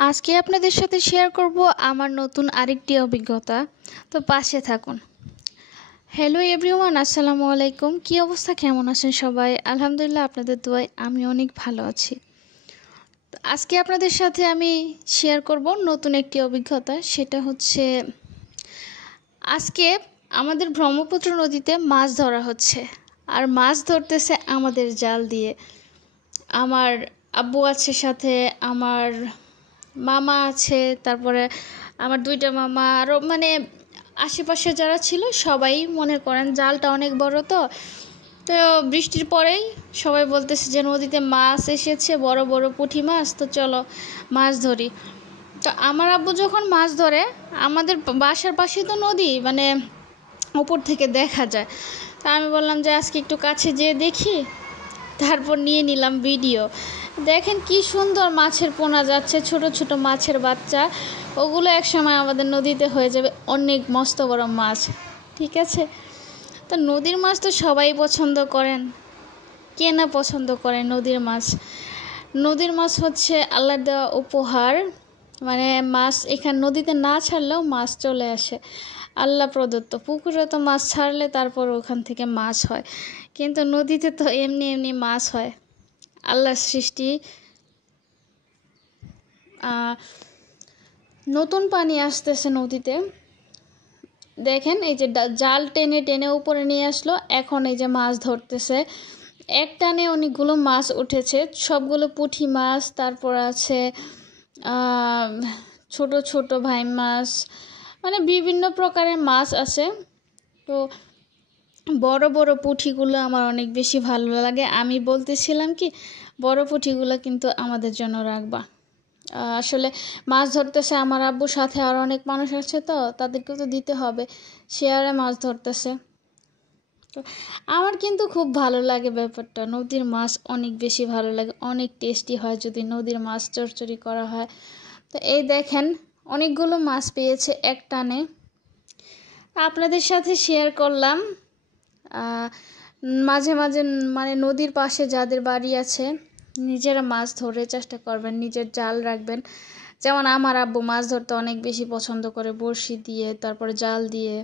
আজকে আপনাদের সাথে শেয়ার করব আমার নতুন আরেকটি অভিজ্ঞতা। তো পাশে থাকুন। হ্যালো এভরিওয়ান, আসসালামু আলাইকুম। কী অবস্থা, কেমন আছেন সবাই? আলহামদুলিল্লাহ, আপনাদের দোয়ায় আমি অনেক ভালো আছি। তো আজকে আপনাদের সাথে আমি শেয়ার করব নতুন একটি অভিজ্ঞতা। সেটা হচ্ছে আজকে আমাদের ব্রহ্মপুত্র নদীতে মাছ ধরা হচ্ছে, আর মাছ ধরতেছে আমাদের জাল দিয়ে। আমার আব্বু আছে সাথে, আমার মামা আছে, তারপরে আমার দুইটা মামা, আরও মানে আশেপাশে যারা ছিল সবাই মনে করেন জালটা অনেক বড়। তো তো বৃষ্টির পরেই সবাই বলতেছে যে নদীতে মাছ এসেছে, বড় বড় পুঁটি মাছ, তো চলো মাছ ধরি। তো আমার আব্বু যখন মাছ ধরে, আমাদের বাসার পাশে তো নদী, মানে উপর থেকে দেখা যায়। তা আমি বললাম যে আজকে একটু কাছে যেয়ে দেখি, তারপর নিয়ে নিলাম ভিডিও। দেখেন কি সুন্দর মাছের পোনা যাচ্ছে, ছোট ছোট মাছের বাচ্চা। ওগুলো একসময় আমাদের নদীতে হয়ে যাবে অনেক মস্ত বড় মাছ। ঠিক আছে, তো নদীর মাছ তো সবাই পছন্দ করেন, কে না পছন্দ করে নদীর মাছ। নদীর মাছ হচ্ছে আল্লাহর দেওয়া উপহার। মানে মাছ এখানে নদীতে না ছাড়লেও মাছ চলে আসে, আল্লাহ প্রদত্ত। পুকুরে তো মাছ ছাড়লে তারপর ওখান থেকে মাছ হয়, কিন্তু নদীতে তো এমনি এমনি মাছ হয়, আল্লাহর সৃষ্টি। নতুন পানি আসতেছে নদীতে, দেখেন এই যে জাল টেনে টেনে উপরে নিয়ে আসলো, এখন এই যে মাছ ধরতেছে। এক টানে অনেকগুলো মাছ উঠেছে, সবগুলো পুঁটি মাছ, তারপর আছে ছোট ছোট ভাই মাছ, মানে বিভিন্ন প্রকারের মাছ আছে। তো বড় বড় পুঁটিগুলো আমার অনেক বেশি ভালো লাগে। আমি বলতেছিলাম কি, বড় পুঁটিগুলো কিন্তু আমাদের জন্য রাখবা। আসলে মাছ ধরতেছে আমার আব্বুর সাথে আর অনেক মানুষ আছে, তো তাদেরকেও তো দিতে হবে, শেয়ারে মাছ ধরতেছে। তো আমার কিন্তু খুব ভালো লাগে ব্যাপারটা, নদীর মাছ অনেক বেশি ভালো লাগে, অনেক টেস্টি হয় যদি নদীর মাছ চচ্চড়ি করা হয়। তো এই দেখেন অনেকগুলো মাছ পেয়েছে এক টানে, আপনাদের সাথে শেয়ার করলাম। মাঝে মাঝে মানে নদীর পাশে যাদের বাড়ি আছে, নিজেরা মাছ ধরে চেষ্টা করবেন, নিজের জাল রাখবেন। যেমন আমার আব্বু মাছ ধরতে অনেক বেশি পছন্দ করে, বড়শি দিয়ে, তারপরে জাল দিয়ে।